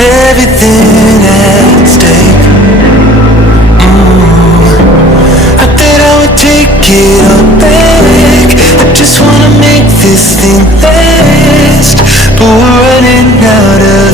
everything at stake. I bet I would take it all back. I just wanna make this thing last, but we're running out of